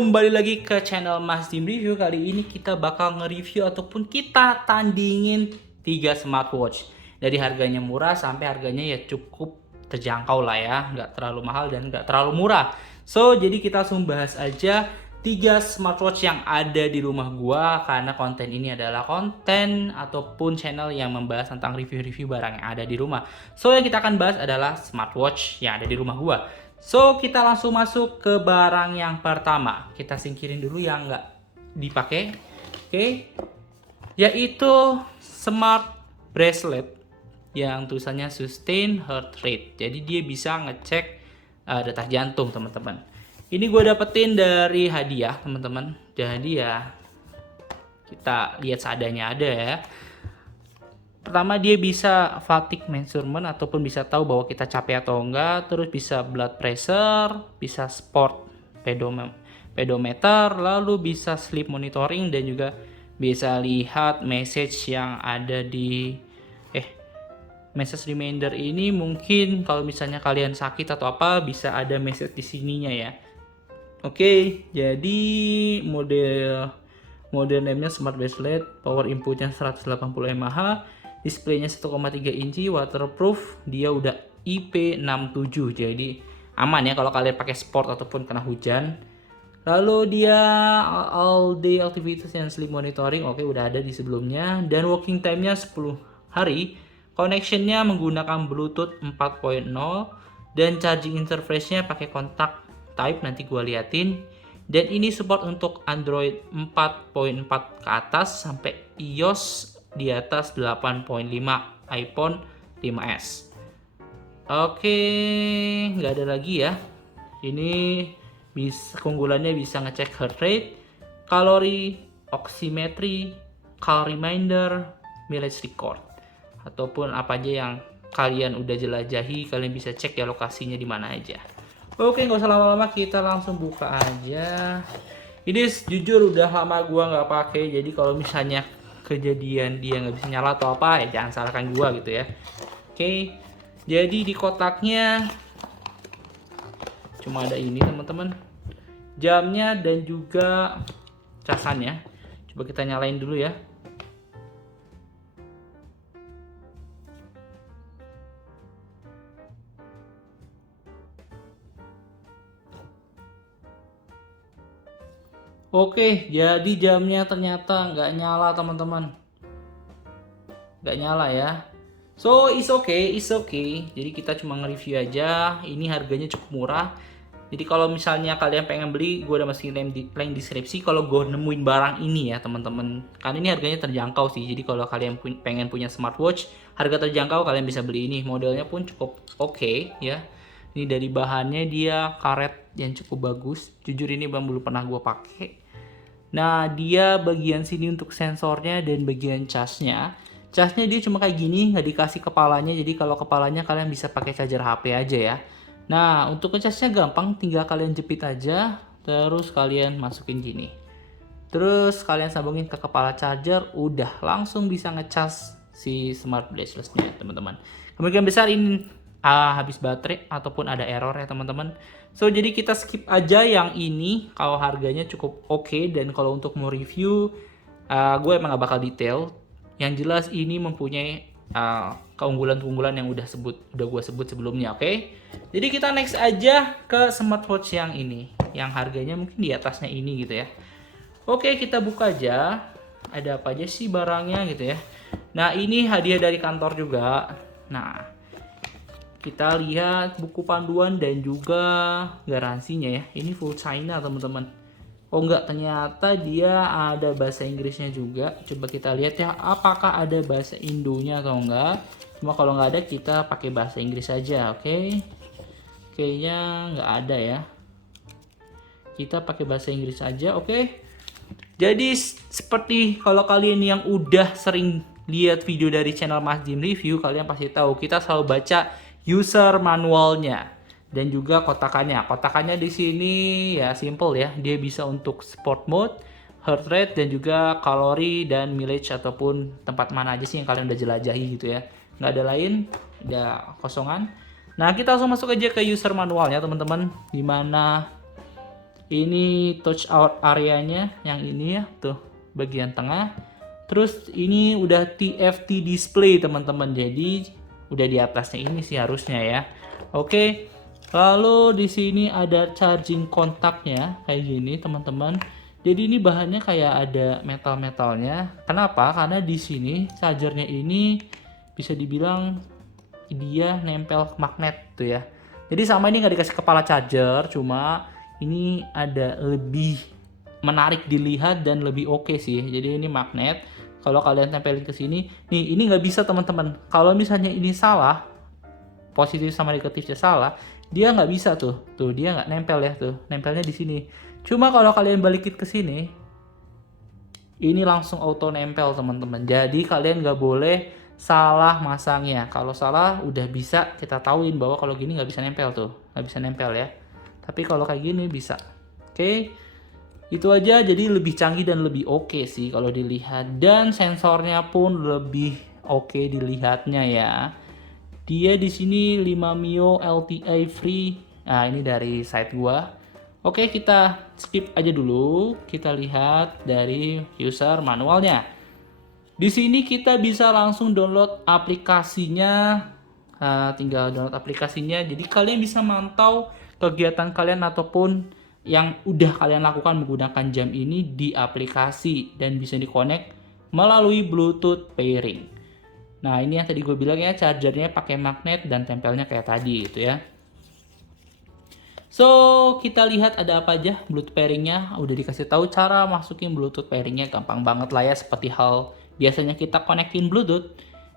kembali lagi ke channel Mas Dim Review. Kali ini kita bakal nge-review ataupun kita tandingin 3 smartwatch. Dari harganya murah sampai harganya ya cukup terjangkau lah ya, nggak terlalu mahal dan nggak terlalu murah. So, jadi kita langsung bahas aja 3 smartwatch yang ada di rumah gua, karena konten ini adalah konten ataupun channel yang membahas tentang review-review barang yang ada di rumah. So, yang kita akan bahas adalah smartwatch yang ada di rumah gua. So, kita langsung masuk ke barang yang pertama. Kita singkirin dulu yang nggak dipakai. Oke. Yaitu smart bracelet yang tulisannya sustain heart rate. Jadi dia bisa ngecek detak jantung, teman-teman. Ini gue dapetin dari hadiah, teman-teman. Jadi ya kita lihat seadanya ada ya. Pertama, dia bisa fatigue measurement ataupun bisa tahu bahwa kita capek atau enggak, terus bisa blood pressure, bisa sport pedometer, lalu bisa sleep monitoring dan juga bisa lihat message yang ada di message reminder ini. Mungkin kalau misalnya kalian sakit atau apa bisa ada message di sininya ya. Oke, jadi model name-nya smart bracelet, power inputnya 180 mAh, displaynya 1,3 inci, waterproof, dia udah IP67, jadi aman ya kalau kalian pakai sport ataupun kena hujan. Lalu dia all day activities and sleep monitoring, oke udah ada di sebelumnya, dan working time-nya 10 hari. Connection-nya menggunakan Bluetooth 4.0 dan charging interface-nya pakai kontak type, nanti gua liatin. Dan ini support untuk Android 4.4 ke atas sampai iOS di atas 8.5 iPhone 5s. Oke, nggak ada lagi ya. Ini keunggulannya bisa ngecek heart rate, kalori, oximetry, call reminder, mileage record, ataupun apa aja yang kalian udah jelajahi, kalian bisa cek ya lokasinya di mana aja. Oke, nggak usah lama-lama, kita langsung buka aja. Ini jujur udah lama gua nggak pakai, jadi kalau misalnya kejadian dia nggak bisa nyala atau apa ya jangan salahkan gua gitu ya. Oke, jadi di kotaknya cuma ada ini, teman-teman, jamnya dan juga casannya. Coba kita nyalain dulu ya. Oke, jadi jamnya ternyata nggak nyala, teman-teman. Nggak nyala ya. So, it's okay. Jadi kita cuma nge-review aja. Ini harganya cukup murah. Jadi kalau misalnya kalian pengen beli, gue udah masukin link deskripsi kalau gue nemuin barang ini ya, teman-teman. Karena ini harganya terjangkau sih. Jadi kalau kalian pengen punya smartwatch, harga terjangkau, kalian bisa beli ini. Modelnya pun cukup oke ya. Ini dari bahannya dia karet yang cukup bagus. Jujur ini belum pernah gue pakai. Nah, dia bagian sini untuk sensornya dan bagian casnya. Casnya dia cuma kayak gini, nggak dikasih kepalanya. Jadi kalau kepalanya kalian bisa pakai charger HP aja ya. Nah, untuk ngecasnya gampang, tinggal kalian jepit aja, terus kalian masukin gini. Terus kalian sambungin ke kepala charger, udah langsung bisa ngecas si smart bracelet-nya, teman-teman. Kemungkinan besar ini habis baterai ataupun ada error ya, teman-teman. So, jadi kita skip aja yang ini kalau harganya cukup oke. Dan kalau untuk mau review, gue emang gak bakal detail. Yang jelas ini mempunyai keunggulan-keunggulan yang udah gue sebut sebelumnya, oke? Jadi kita next aja ke smartwatch yang ini, yang harganya mungkin di atasnya ini gitu ya. Oke, kita buka aja. Ada apa aja sih barangnya gitu ya. Nah, ini hadiah dari kantor juga. Nah, kita lihat buku panduan dan juga garansinya ya. Ini full China, teman-teman. Oh enggak, ternyata dia ada bahasa Inggrisnya juga. Coba kita lihat ya, apakah ada bahasa Indonya atau enggak. Cuma kalau nggak ada, kita pakai bahasa Inggris aja, oke? Kayaknya nggak ada ya. Kita pakai bahasa Inggris aja, oke? Jadi seperti kalau kalian yang udah sering lihat video dari channel Mas Dim Review, kalian pasti tahu kita selalu baca user manualnya dan juga kotakannya. Kotakannya di sini ya simple ya. Dia bisa untuk sport mode, heart rate, dan juga kalori dan mileage ataupun tempat mana aja sih yang kalian udah jelajahi gitu ya. Nggak ada lain, udah kosongan. Nah, kita langsung masuk aja ke user manualnya, teman-teman. Dimana Ini touch out areanya yang ini ya, tuh bagian tengah. Terus ini udah TFT display teman-teman, jadi udah di atasnya ini sih harusnya ya. Oke, lalu di sini ada charging kontaknya kayak gini teman-teman. Jadi ini bahannya kayak ada metal-metalnya. Kenapa? Karena di sini chargernya ini bisa dibilang dia nempel magnet tuh ya. Jadi sama ini nggak dikasih kepala charger, cuma ini ada lebih menarik dilihat dan lebih oke sih. Jadi ini magnet. Kalau kalian tempelin ke sini, nih ini nggak bisa teman-teman. Kalau misalnya ini salah, positif sama negatifnya salah, dia nggak bisa tuh. Tuh dia nggak nempel ya tuh. Nempelnya di sini. Cuma kalau kalian balikin ke sini, ini langsung auto nempel teman-teman. Jadi kalian nggak boleh salah masangnya. Kalau salah udah bisa kita tauin bahwa kalau gini nggak bisa nempel tuh, nggak bisa nempel ya. Tapi kalau kayak gini bisa. Oke, itu aja. Jadi lebih canggih dan lebih oke sih kalau dilihat, dan sensornya pun lebih oke dilihatnya ya. Dia di sini 5 mio LTI free. Nah ini dari site gua. Oke, kita skip aja dulu. Kita lihat dari user manualnya. Di sini kita bisa langsung download aplikasinya. Tinggal download aplikasinya. Jadi kalian bisa mantau kegiatan kalian ataupun yang udah kalian lakukan menggunakan jam ini di aplikasi dan bisa dikonek melalui Bluetooth pairing. Nah ini yang tadi gue bilang ya, chargernya pakai magnet dan tempelnya kayak tadi gitu ya. So kita lihat ada apa aja Bluetooth pairingnya. Udah dikasih tahu cara masukin Bluetooth pairingnya, gampang banget lah ya, seperti hal biasanya kita konekin Bluetooth.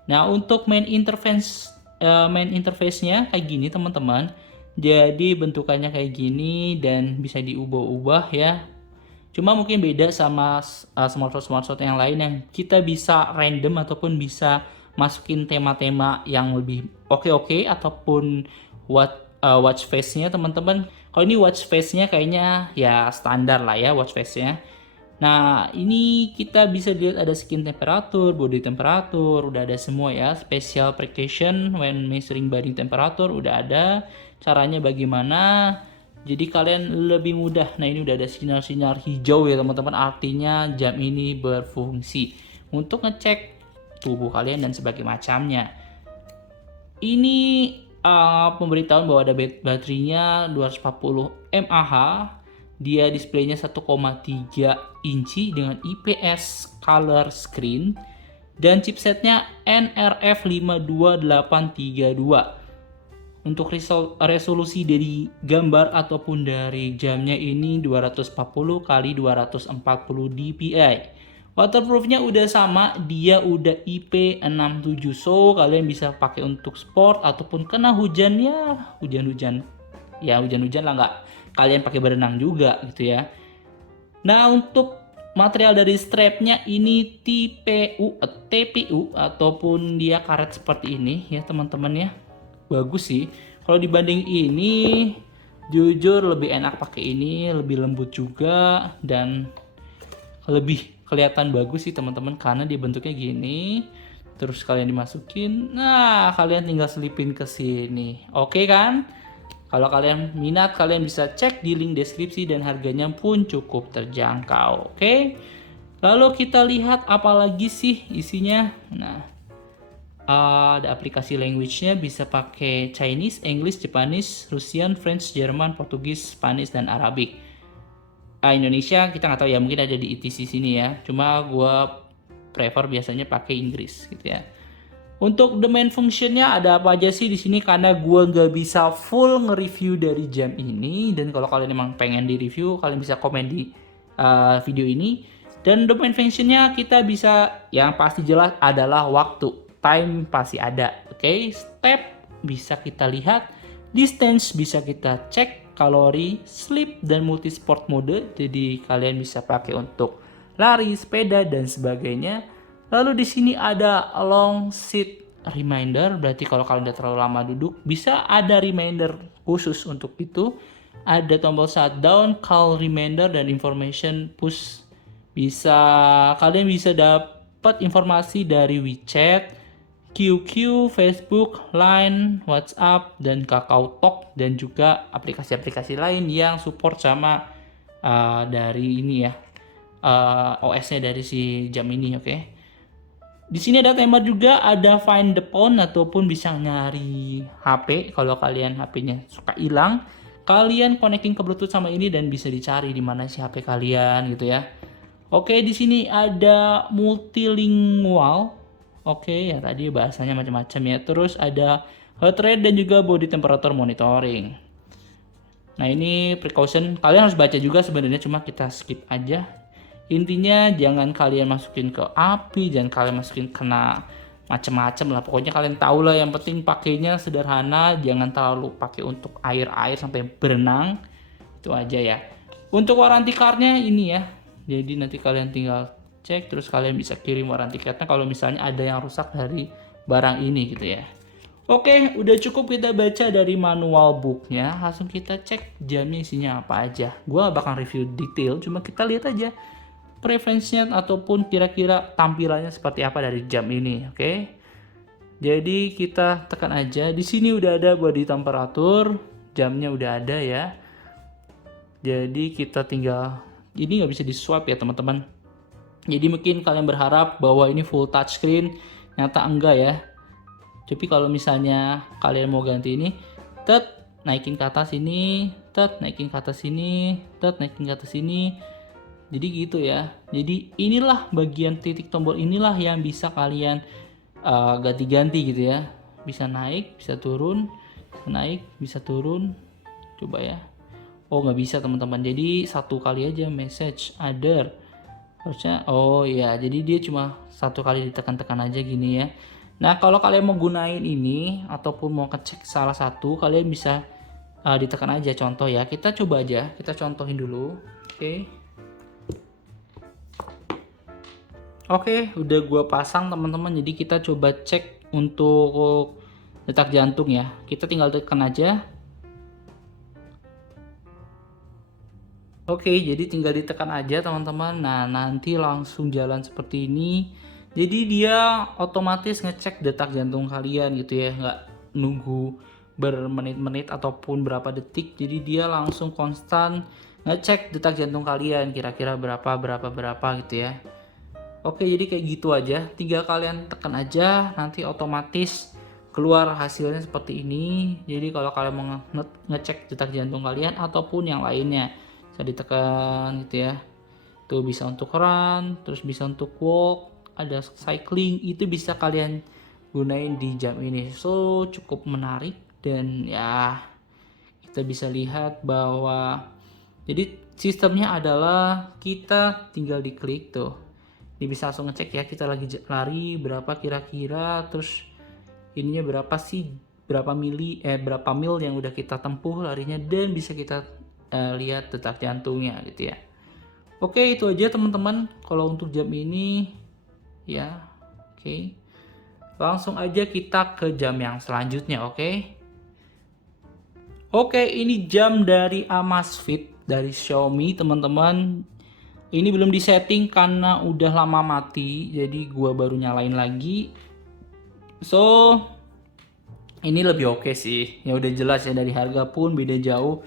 Nah untuk main interface-nya kayak gini teman-teman. Jadi bentukannya kayak gini dan bisa diubah-ubah ya. Cuma mungkin beda sama smartphone yang lain yang kita bisa random ataupun bisa masukin tema-tema yang lebih oke ataupun watch face-nya teman-teman. Kalau ini watch face-nya kayaknya ya standar lah ya watch face-nya. Nah ini kita bisa lihat ada skin temperature, body temperature, udah ada semua ya. Special precision when measuring body temperature udah ada. Caranya bagaimana? Jadi kalian lebih mudah. Nah ini udah ada sinar-sinar hijau ya teman-teman. Artinya jam ini berfungsi untuk ngecek tubuh kalian dan sebagainya macamnya. Ini pemberitahuan bahwa ada baterainya 240 mAh. Dia displaynya 1,3 inci dengan IPS color screen dan chipsetnya NRF52832. Untuk resolusi dari gambar ataupun dari jamnya ini 240 x 240 dpi. Waterproofnya udah sama, dia udah IP67. So kalian bisa pakai untuk sport ataupun kena hujannya, hujan-hujan lah, nggak kalian pakai berenang juga gitu ya. Nah untuk material dari strapnya ini TPU ataupun dia karet seperti ini ya teman-teman ya. Bagus sih. Kalau dibanding ini jujur lebih enak pakai ini, lebih lembut juga dan lebih kelihatan bagus sih teman-teman karena dia bentuknya gini. Terus kalian dimasukin, nah kalian tinggal selipin ke sini. Oke kan? Kalau kalian minat kalian bisa cek di link deskripsi dan harganya pun cukup terjangkau. Oke. Lalu kita lihat apa lagi sih isinya. Nah, ada aplikasi language-nya, bisa pakai Chinese, English, Japanese, Russian, French, Jerman, Portugis, Spanish, dan Arabic. Indonesia kita nggak tahu ya, mungkin ada di ETC sini ya. Cuma gue prefer biasanya pakai Inggris gitu ya. Untuk the main function-nya ada apa aja sih di sini, karena gue nggak bisa full nge-review dari jam ini. Dan kalau kalian emang pengen di-review, kalian bisa komen di video ini. Dan the main function-nya kita bisa, yang pasti jelas adalah waktu. Time pasti ada, oke. Step bisa kita lihat, distance bisa kita cek, kalori, sleep, dan multi sport mode. Jadi kalian bisa pakai untuk lari, sepeda, dan sebagainya. Lalu di sini ada long sit reminder, berarti kalau kalian udah terlalu lama duduk, bisa ada reminder khusus untuk itu. Ada tombol shutdown, call reminder, dan information push. Kalian bisa dapat informasi dari WeChat, QQ, Facebook, Line, WhatsApp, dan KakaoTalk, dan juga aplikasi-aplikasi lain yang support sama dari ini ya, OS-nya dari si jam ini, oke. Di sini ada timer juga, ada find the phone ataupun bisa nyari HP. Kalau kalian HP-nya suka hilang, kalian connecting ke Bluetooth sama ini dan bisa dicari di mana si HP kalian gitu ya. Oke, di sini ada multilingual. Oke, ya tadi bahasanya macam-macam ya. Terus ada heart rate dan juga body temperature monitoring. Nah, ini precaution. Kalian harus baca juga sebenarnya, cuma kita skip aja. Intinya jangan kalian masukin ke api, jangan kalian masukin kena macam-macam lah. Pokoknya kalian tahu lah, yang penting pakainya sederhana, jangan terlalu pakai untuk air-air sampai berenang. Itu aja ya. Untuk warranty cardnya ini ya. Jadi nanti kalian tinggal cek, terus kalian bisa kirim warranty cardnya kalau misalnya ada yang rusak dari barang ini gitu ya. Oke, udah cukup kita baca dari manual booknya. Langsung kita cek jamnya isinya apa aja. Gua bakal review detail, cuma kita lihat aja preferensinya ataupun kira-kira tampilannya seperti apa dari jam ini. Oke, jadi kita tekan aja. Di sini udah ada body temperature, jamnya udah ada ya. Jadi kita tinggal, ini nggak bisa di swipe ya teman-teman. Jadi mungkin kalian berharap bahwa ini full touchscreen, nyata enggak ya. Tapi kalau misalnya kalian mau ganti ini, naikin ke atas ini, naikin ke atas ini, naikin ke atas ini. Jadi gitu ya. Jadi inilah bagian titik tombol inilah yang bisa kalian ganti-ganti gitu ya. Bisa naik, bisa turun, naik, bisa turun. Coba ya. Oh, nggak bisa teman-teman. Jadi satu kali aja message other. Harusnya, oh ya, jadi dia cuma satu kali ditekan-tekan aja gini ya. Nah, kalau kalian mau gunain ini ataupun mau ngecek salah satu, kalian bisa ditekan aja contoh ya. Kita coba aja, kita contohin dulu. Oke, udah gua pasang teman-teman. Jadi kita coba cek untuk detak jantung ya. Kita tinggal tekan aja. Oke, jadi tinggal ditekan aja teman-teman. Nah, nanti langsung jalan seperti ini. Jadi dia otomatis ngecek detak jantung kalian gitu ya, nggak nunggu bermenit-menit ataupun berapa detik. Jadi dia langsung konstan ngecek detak jantung kalian kira-kira berapa gitu ya. Oke, jadi kayak gitu aja. Tinggal kalian tekan aja, nanti otomatis keluar hasilnya seperti ini. Jadi kalau kalian mau ngecek detak jantung kalian ataupun yang lainnya, bisa ditekan gitu ya. Tuh bisa untuk run, terus bisa untuk walk, ada cycling, itu bisa kalian gunain di jam ini. So cukup menarik dan ya kita bisa lihat bahwa jadi sistemnya adalah kita tinggal diklik tuh. Ini bisa langsung ngecek ya, kita lagi lari berapa kira-kira, terus ininya berapa sih, berapa mil yang udah kita tempuh larinya, dan bisa kita lihat detak jantungnya gitu ya. Oke, itu aja teman-teman kalau untuk jam ini ya. Oke, langsung aja kita ke jam yang selanjutnya. Oke, ini jam dari Amazfit dari Xiaomi teman-teman. Ini belum disetting karena udah lama mati, jadi gua baru nyalain lagi. So ini lebih oke sih, ya udah jelas ya, dari harga pun beda jauh.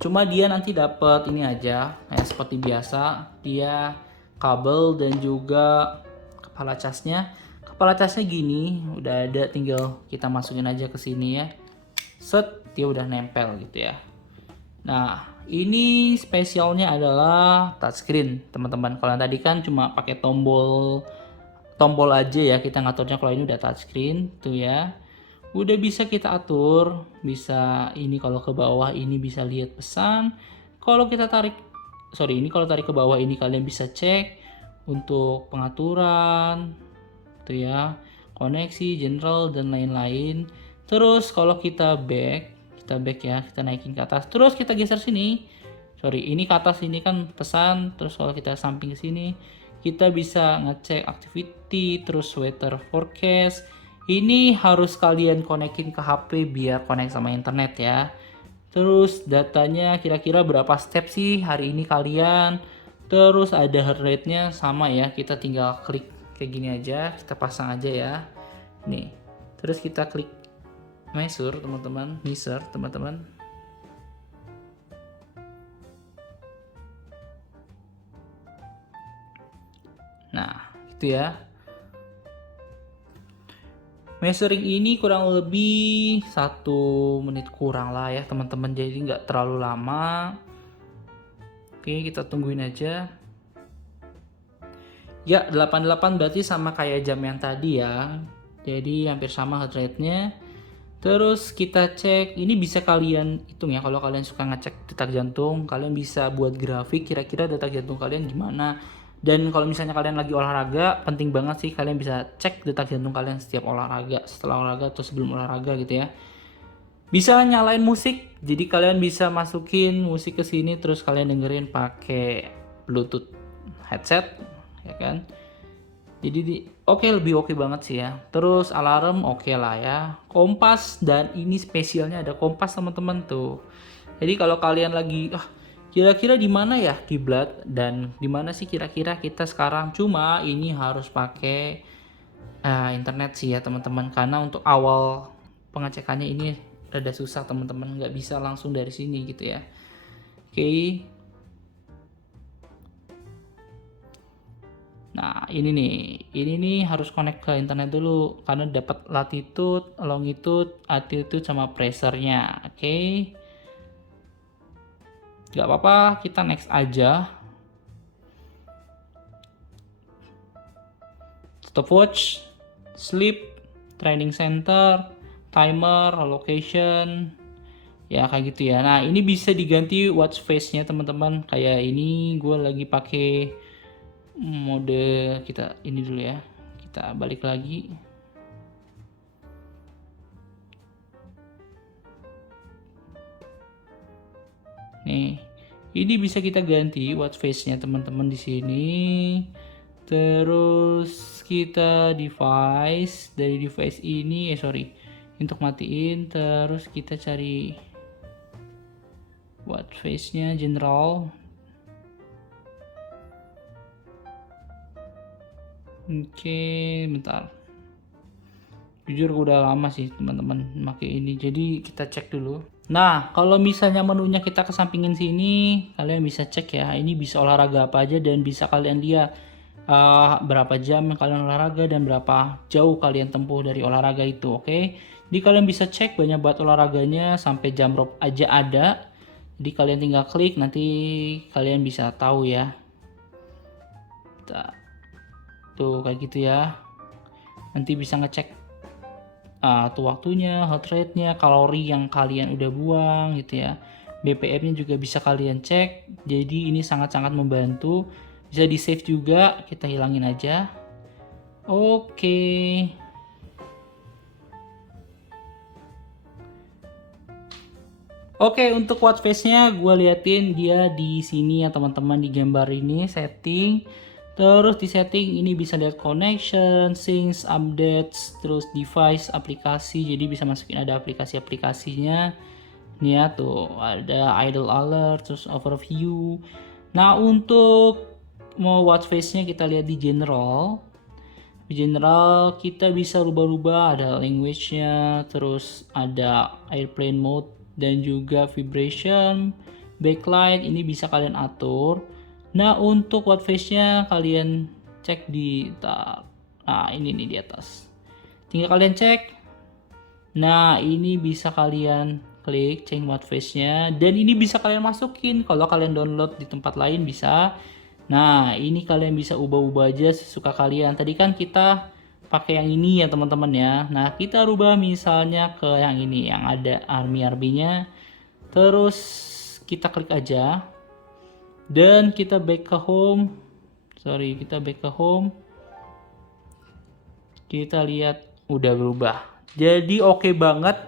Cuma dia nanti dapat ini aja, kayak seperti biasa, dia kabel dan juga kepala casnya. Kepala casnya gini, udah ada, tinggal kita masukin aja ke sini ya. Set, dia udah nempel gitu ya. Nah, ini spesialnya adalah touchscreen, teman-teman. Kalau tadi kan cuma pakai tombol aja ya, kita ngaturnya. Kalau ini udah touchscreen tuh ya. Udah bisa kita atur, bisa ini kalau ke bawah ini bisa lihat pesan. Kalau kita tarik, ini kalau tarik ke bawah ini kalian bisa cek untuk pengaturan, tuh ya, koneksi, general dan lain-lain. Terus kalau kita back ya, kita naikin ke atas. Terus kita geser sini. Ini ke atas, ini kan pesan. Terus kalau kita samping ke sini, kita bisa ngecek activity, terus weather forecast. Ini harus kalian konekin ke HP biar connect sama internet ya. Terus datanya kira-kira berapa step sih hari ini kalian. Terus ada heart rate-nya sama ya. Kita tinggal klik kayak gini aja, kita pasang aja ya. Nih. Terus kita klik measure teman-teman. Nah, gitu ya. Measuring ini kurang lebih 1 menit kurang lah ya teman-teman, jadi nggak terlalu lama. Oke, kita tungguin aja. Ya, 88 berarti sama kayak jam yang tadi ya. Jadi hampir sama heart rate-nya. Terus kita cek, ini bisa kalian hitung ya, kalau kalian suka ngecek detak jantung, kalian bisa buat grafik kira-kira detak jantung kalian gimana. Dan kalau misalnya kalian lagi olahraga, penting banget sih kalian bisa cek detak jantung kalian setiap olahraga, setelah olahraga atau sebelum olahraga gitu ya. Bisa nyalain musik, jadi kalian bisa masukin musik ke sini terus kalian dengerin pakai Bluetooth headset, ya kan? Jadi lebih oke banget sih ya. Terus alarm oke lah ya. Kompas, dan ini spesialnya ada kompas teman-teman tuh. Jadi kalau kalian lagi kira-kira di mana ya kiblat dan di mana sih kira-kira kita sekarang, cuma ini harus pakai internet sih ya teman-teman, karena untuk awal pengecekannya ini rada susah teman-teman, nggak bisa langsung dari sini gitu ya. Oke. Nah, ini nih harus connect ke internet dulu karena dapat latitude, longitude, altitude sama pressure-nya. Oke. Gak apa-apa, kita next aja. Stopwatch, sleep, training center, timer, location, ya kayak gitu ya. Nah, ini bisa diganti watch face-nya teman-teman. Kayak ini gue lagi pakai mode, kita ini dulu ya, kita balik lagi. Nih, ini bisa kita ganti watch face-nya teman-teman di sini. Terus kita device, dari device ini untuk matiin, terus kita cari watch face-nya general. Oke, bentar. Jujur gue udah lama sih teman-teman pakai ini, jadi kita cek dulu. Nah, kalau misalnya menunya kita kesampingin sini, kalian bisa cek ya. Ini bisa olahraga apa aja dan bisa kalian lihat berapa jam yang kalian olahraga dan berapa jauh kalian tempuh dari olahraga itu. Oke, jadi kalian bisa cek banyak banget olahraganya, sampai jam rope aja ada. Jadi kalian tinggal klik, nanti kalian bisa tahu ya. Tuh kayak gitu ya, nanti bisa ngecek tuh waktunya, heart rate-nya, kalori yang kalian udah buang gitu ya, BPM-nya juga bisa kalian cek. Jadi ini sangat-sangat membantu. Bisa di save juga, kita hilangin aja. Oke. Oke, untuk watch face-nya gue liatin dia di sini ya teman-teman, di gambar ini setting. Terus di setting ini bisa lihat connection, syncs, updates, terus device, aplikasi. Jadi bisa masukin ada aplikasi-aplikasinya. Nih ya tuh, ada idle alert, terus overview. Nah, untuk mau watch face-nya kita lihat di general. Di general kita bisa rubah-rubah, ada language-nya, terus ada airplane mode dan juga vibration, backlight ini bisa kalian atur. Nah, untuk watch face-nya kalian cek di ini nih di atas. Tinggal kalian cek. Nah, ini bisa kalian klik change watch face-nya, dan ini bisa kalian masukin. Kalau kalian download di tempat lain bisa. Nah, ini kalian bisa ubah-ubah aja sesuka kalian. Tadi kan kita pakai yang ini ya teman-teman ya. Nah, kita rubah misalnya ke yang ini yang ada army-nya. Terus kita klik aja. Dan kita back ke home. Kita back ke home. Kita lihat udah berubah. Jadi oke banget.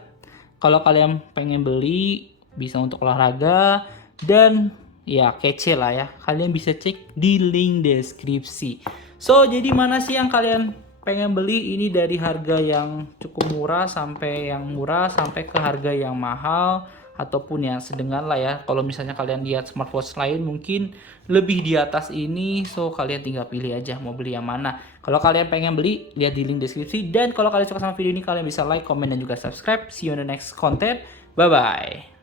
Kalau kalian pengen beli, bisa untuk olahraga dan ya kece lah ya. Kalian bisa cek di link deskripsi. So, jadi mana sih yang kalian pengen beli? Ini dari harga yang cukup murah sampai yang murah sampai ke harga yang mahal ataupun yang sedengan lah ya. Kalau misalnya kalian lihat smartwatch lain mungkin lebih di atas ini, so kalian tinggal pilih aja mau beli yang mana. Kalau kalian pengen beli, lihat di link deskripsi. Dan kalau kalian suka sama video ini, kalian bisa like, comment, dan juga subscribe. See you on the next content. Bye bye.